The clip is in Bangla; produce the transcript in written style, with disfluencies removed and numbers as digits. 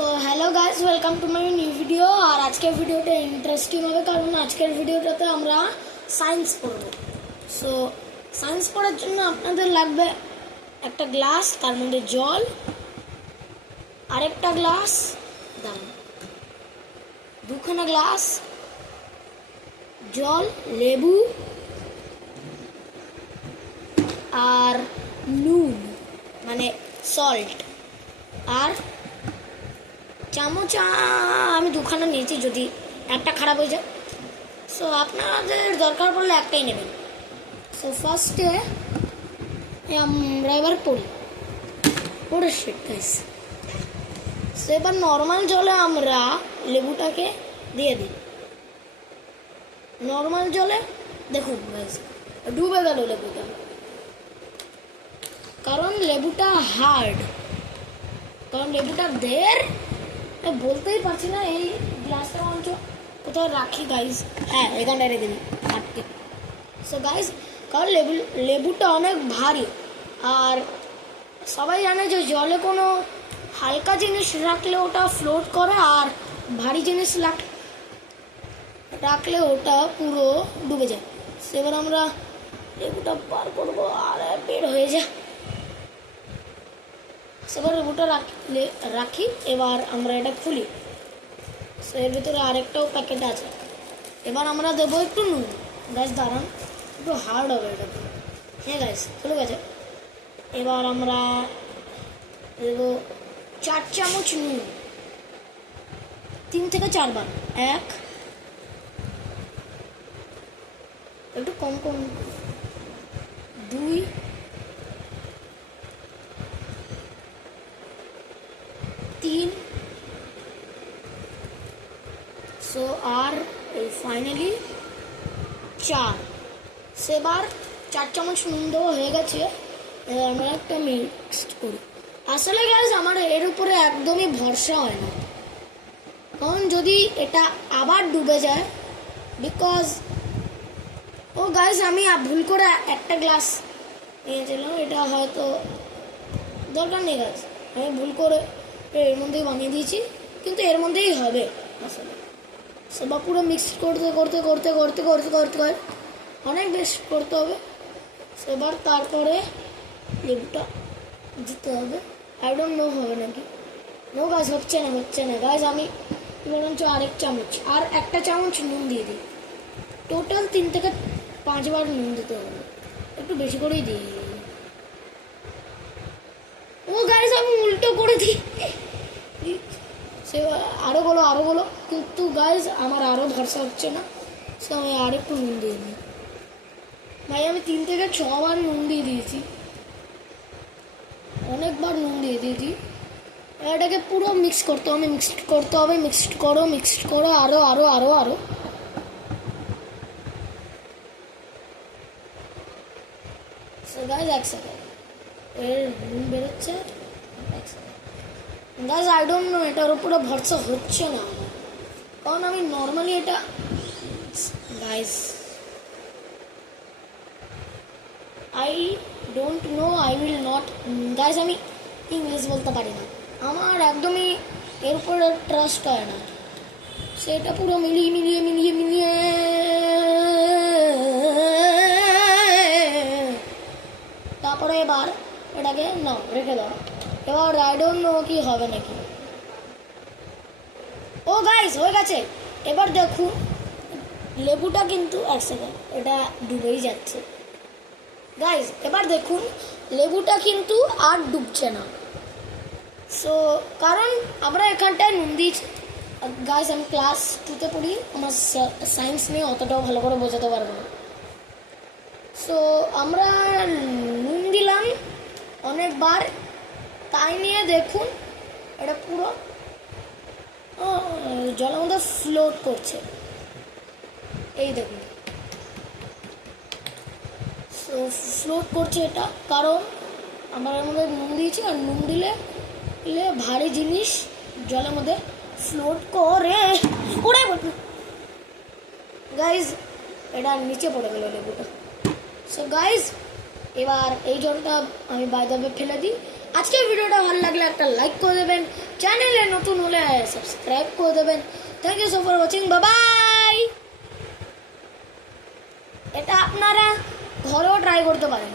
So hello guys, welcome to my new video. আর আজকের ভিডিওটা ইন্টারেস্টিং হবে কারণ আজকের ভিডিওটাতে আমরা সায়েন্স পড়ব। সো সায়েন্স পড়ার জন্য আপনাদের লাগবে একটা গ্লাস, তার মধ্যে জল, আরেকটা গ্লাস, দুখানা গ্লাস, জল, লেবু আর নুন মানে সল্ট, আর চামচ আমি দুখানা নিয়েছি, যদি একটা খারাপ হয়ে যায়। সো আপনাদের দরকার পড়লে একটাই নেবেন। সো ফার্স্টে আমরা এবার পড়ে শিট গাইস। সো এবার নর্মাল জলে আমরা লেবুটাকে দিয়ে দিই। নর্মাল জলে দেখুন গাইস ডুবে গেল লেবুটা, কারণ লেবুটা হার্ড, কারণ লেবুটা বলতেই পারছি না। এই গ্লাসটা অঞ্চ কোথাও রাখি গাইস, হ্যাঁ এখানটা রেখে দিই আটকে। সো গাইস কারণ লেবুটা অনেক ভারী, আর সবাই জানে যে জলে কোনো হালকা জিনিস রাখলে ওটা ফ্লোট করে, আর ভারী জিনিস রাখলে ওটা পুরো ডুবে যায়। এবার আমরা লেবুটা বার করবো, আর বের হয়ে যায়। এবার লেবুটা রাখি। এবার আমরা এটা খুলি। সো এর ভিতরে আরেকটাও প্যাকেট আছে। এবার আমরা দেবো একটু নুন। গাছ দাঁড়ান, একটু হার্ড হবে এটা। হ্যাঁ গাছ খুলে গেছে। এবার আমরা দেবো 4 চামচ নুন, 3 থেকে 4 বার। একটু কম 2, 3। সো আর ফাইনালি 4। সেবার 4 চামচ নুন দেওয়া হয়ে গেছে। আমরা একটা মিক্সড করি। আসলে গাইস আমার এর উপরে একদমই ভরসা হয় না, কারণ যদি এটা আবার ডুবে যায়, বিকজ গাইস আমি ভুল করে একটা গ্লাস নিয়েছিলাম। এটা হয়তো দরকার নেই গাইস, আমি ভুল করে এর মধ্যেই বানিয়ে দিয়েছি, কিন্তু এর মধ্যেই হবে আসলে। সবা পুরো মিক্স করতে অনেক বেশ করতে হবে। সেবার তারপরে লেবুটা দিতে হবে। আই ডোন্ট নো হবে নাকি। নো গাছ হচ্ছে না গাছ। আমি বরঞ্চ আরেক চামচ, আর একটা চামচ নুন দিয়ে দিই। টোটাল 3 থেকে 5 বার নুন দিতে হবে, একটু বেশি করেই দিই। গাইস আমি উল্টো করে দিই। সে আরও বলো, কিন্তু গাইজ আমার আরও ভরসা হচ্ছে না। সে আমি আর একটু নুন দিয়ে দিই। ভাই আমি 3 থেকে 6 বার নুন দিয়ে দিয়েছি, অনেকবার নুন দিয়ে দিয়েছি। এটাকে পুরো মিক্সড করতে হবে। মিক্সড করো আরো। সো গাইজ এক সেকেন্ড, এর নুন বেরোচ্ছে। গাইজ আই ডোন্ট নো, এটার উপরে ভরসা হচ্ছে না, কারণ আমি নর্মালি এটা guys I don't know, I will not. Guys আমি ইংলিশ বলতে পারি না, আমার একদমই এর উপরে ট্রাস্ট হয় না। সেটা পুরো মিলিয়ে তারপরে এবার এটাকে রেখে দাও। এবার আই ডোন্ট নো কি হবে নাকি। গাইস হয়ে গেছে। এবার দেখুন লেবুটা কিন্তু এক সেকেন্ড, এটা ডুবেই যাচ্ছে গাইস। এবার দেখুন লেবুটা কিন্তু আর ডুবছে না। সো কারণ আমরা এখানটায় নুন দিয়েছি। গাইস আমি ক্লাস 2তে পড়ি, আমার সায়েন্স নিয়ে অতটাও ভালো করে বোঝাতে পারবো না। সো আমরা নুন দিলাম অনেকবার, তাই নিয়ে দেখুন এটা পুরো জলের মধ্যে ফ্লোট করছে। এই দেখুন ফ্লোট করছে এটা, কারণ আমরা এর মধ্যে নুন দিয়েছি, আর নুন দিলে ভারী জিনিস জলের মধ্যে ফ্লোট করে উড়ে পড়বে। গাইজ এটা নিচে পড়ে গেল লেবুটা। সো গাইজ এবার এই জলটা আমি বাইরে ফেলে দিই, আজকের ভিডিওটা ভালো লাগলে একটা লাইক করে দেবেন, চ্যানেলে নতুন হলে সাবস্ক্রাইব করে দেবেন। Thank you so for watching, bye. এটা আপনারা ঘরেও ট্রাই করতে পারেন।